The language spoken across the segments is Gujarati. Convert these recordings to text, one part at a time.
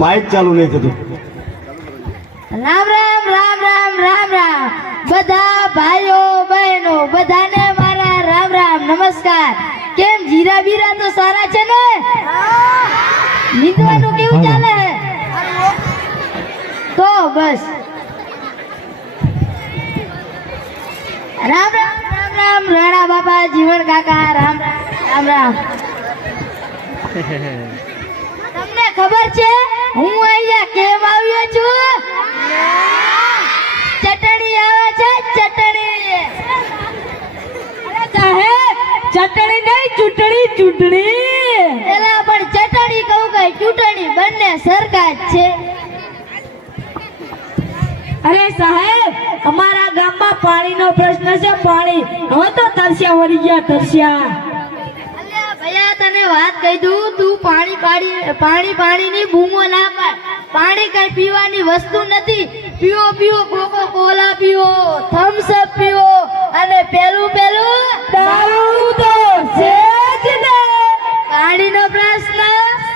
માઇક ચાલુ નહીં થતું. રામ રામ રામ રામ રામ રામ બધા ભાઈઓ બહેનો બધાને મારા રામ રામ નમસ્કાર. કેમ જીરા બીરા તો સારા છે ને? નીંદવાનું કેવું ચાલે? તો બસ રામ રામ રામ રામ રાણા બાપા જીવન કાકા રામ રામ રામ રામ. તમને ખબર છે હું અહીંયા કેમ આવ્યો છું? ચટણી આવે છે ચટણી. અરે સાહેબ ચટણી નહીં ચૂંટણી ચૂંટણી. એલા પણ ચટણી કહું કે ચૂંટણી બંને સરખા જ છે. અરે સાહેબ અમારા ગામમાં પાણીનો પ્રશ્ન છે. પાણી હવે તો તરસ્યા વળી ગયા તરસ્યા. અલ્યા ભૈયા તને વાત કહી દઉં તું પાણી પાણીની બૂમો ના પાડ. પાણી કઈ પીવાની વસ્તુ નથી. પીવો પીવો કોકો કોલા પીવો થમ્સ અપ પીવો અને પેલું દારૂ તો છે જ ને. પાણીનો પ્રશ્ન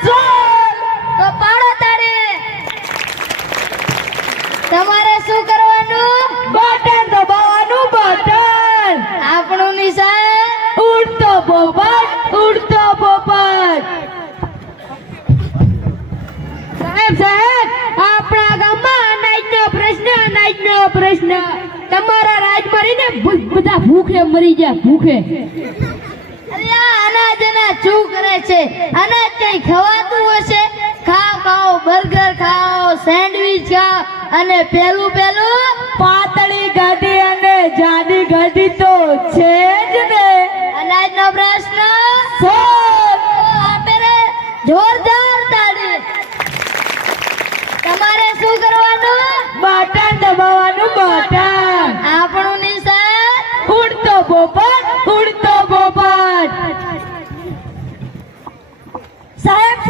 તો પાડો તારે. તમારે શું કરવાનું? બટન દબાવવાનું બટન. આપણું નિશાન ઉડતો પોપટ ઉડતો પોપટ. સાહેબ આપણા ગામમાં અનાજનો પ્રશ્ન. તમારા રાજ મરીને બધા ભૂખે મરી ગયા ભૂખે. અરે આ અનાજ શું કરે છે? અનાજ કઈ ખવાતું હશે? ખાઓ બર્ગર ખાઓ સેન્ડવિચ ખાઓ અને પેલું પાતળી ગાડી અને જાડી ગાડી તો છે જ ને. અનાજનો પ્રશ્ન આપે રે જોરદાર તાળી. તમારે શું કરવાનું? બટન દબાવવાનું બટન. આપણું નિશાન ઉડતો પોપટ. સાહેબ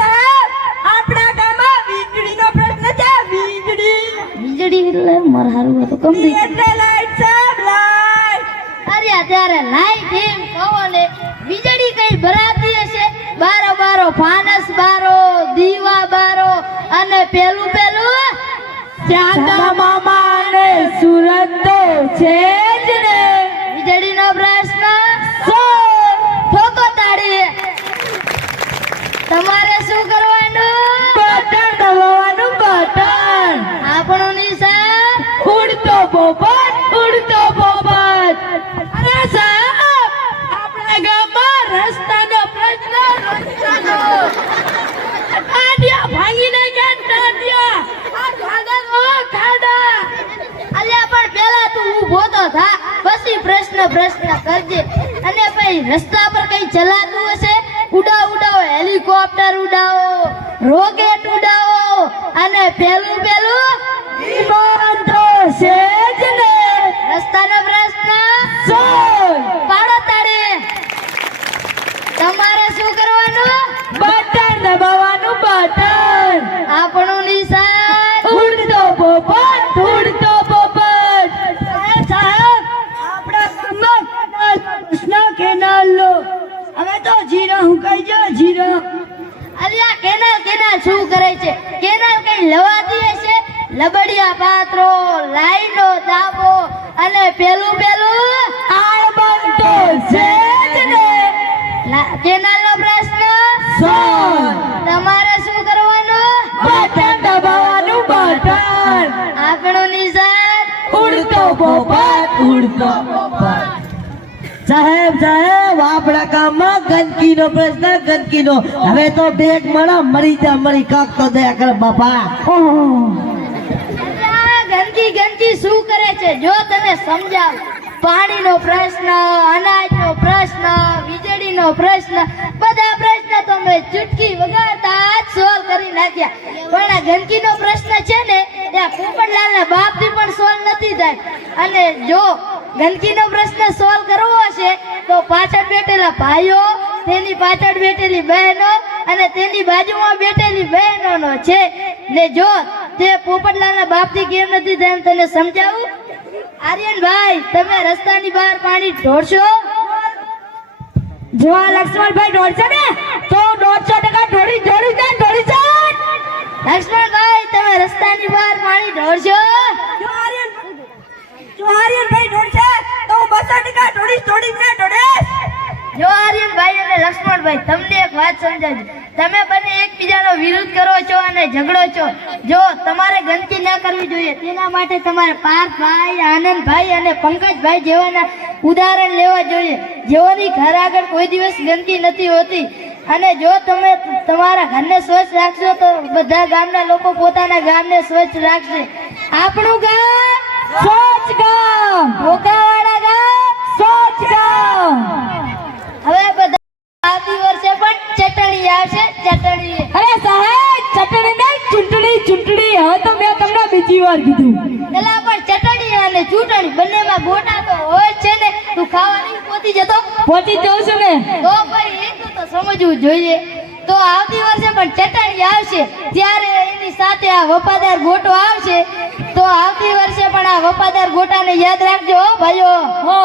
આપણા ગામમાં વીજળીનો પ્રશ્ન છે. વીજળી એટલે માર હારું હતું કમ થઈ એટલે લાઈટ સાહેબ લાઈટ. અરે અત્યારે લાઈટ એમ કહો ને વીજળી કઈ ભરાતી હશે? બારો ફાનસ બારો દીવા બારો અને પેલું ચાંદા મામા અને સુરત તો છે જ ને. વીજળીનો પ્રશ્ન ઠોકો તાળી. તમારે શું કરવાનું? બટન દબાવવાનું બટન. આપણું નિશાન ઉડતો પોપટ. અરે સાહેબ આપણા ગામમાં રસ્તાનો પ્રશ્ન. ટાંડિયા ભાંગીને ગયા ટાંડિયા. ખાડા. અલ્યા પણ પેલા તું ઊભો તો થા પછી પ્રશ્ન કરજે. અને પછી રસ્તા પર કઈ ચલાતું હશે? ઉડાવો હેલિકોપ્ટર ઉડાવો રોકેટ ઉડાવો અને પેલું વિમાન તો છે જ ને. રસ્તાનો પ્રશ્ન પાડો તારે. તમારે શું કરવાનું? બટન દબાવવાનું બટન. આપણું નિશાન ઉડતો પોપટ. સાહેબ આપણા ગામમાં પ્રશ્ન કેનાલ લો. હવે તો જીરો હુકાઈ ગયો જીરો. અલ્યા કેનાલ શું કરે છે? કેનાલ કઈ લવાતી હશે? લબડિયા પાત્રો લાઈનો દાબો અને પેલું આળબંધ તો છે જ ને. કેનાલનો પ્રશ્ન તમારે શું કરવાનું? બટન દબાવવાનું બટન. આપણું નિશાન ઉડતો પોપટ. સાહેબ આપણા ગામમાં ગંદકીનો પ્રશ્ન. હવે તો બેગ મરી કાક તો દયા કર બાપા. ગંદકી શું કરે છે? જો તને સમજાવ. પાણીનો પ્રશ્ન, અનાજનો પ્રશ્ન, વીજળીનો પ્રશ્ન, બધા પ્રશ્ન તો મેં ચૂટકી વગાડતા જ સોલ્વ કરી નાખ્યા. પણ આ ગંદકીનો પ્રશ્ન છે ને ત્યાં પોપટલાલના બાપથી પણ સોલ્વ નથી થાય. અને જો ગંદકીનો પ્રશ્ન સોલ્વ કરવો હશે તો પાછળ બેઠેલા ભાઈઓ, તેની પાછળ બેઠેલી બહેનો અને તેની બાજુમાં બેઠેલી બહેનોનો છે. ને જો તે પોપટલાલના બાપથી કેમ નથી થાય તને સમજાવું? આર્યનભાઈ તમે રસ્તાની બહાર પાણી ઢોળશો? જો આ લક્ષ્મણભાઈ ઢોળશે ને તો 150% ઢોળી છે. લક્ષ્મણભાઈ તમે રસ્તાની બહાર પાણી ઢોળશો? જો આર્યનભાઈ ઢોળશે તો 200% ઢોળીશ. જો આર્યનભાઈ અને લક્ષ્મણભાઈ તમને એક વાત સમજાવજો. તમે બંને એકબીજાનો વિરોધ કરો છો અને ઝઘડો છો. જો તમારે ગંદકી ના કરવી જોઈએ તેના માટે તમારે પાર્થભાઈ, આનંદભાઈ અને પંકજભાઈ જેવાના ઉદાહરણ લેવા જોઈએ, જેઓની ઘર આગળ કોઈ દિવસ ગંદકી નથી હોતી. અને જો તમે તમારા ઘરને સ્વચ્છ રાખશો તો બધા ગામના લોકો પોતાના ગામને સ્વચ્છ રાખશે. આપણું ગામ સ્વચ્છ ગામ, ભોગાવાળા ગામ સ્વચ્છ ગામ. હવે બધા આવતી વર્ષે પણ ચટણી આવશે. ચટણી અરે સાહેબ, ચટણી નહીં, ચૂંટણી. હવે તો મેં તમને બીજી વાર કીધું. પેલા પણ ચટણી અને ચૂંટણી બંનેમાં ગોટા તો હોય જ છે ને. તું ખાવા નહીં પહોંચી જતો? પહોંચી જવું છું ને. તો ભાઈ એટલું તો સમજવું જોઈએ. તો આવતી વર્ષે પણ ચટણી આવશે, ત્યારે એની સાથે આ વફાદાર ગોટો આવશે. તો આવતી વર્ષે પણ આ વફાદાર ગોટાને યાદ રાખજો હો ભાઈઓ. હો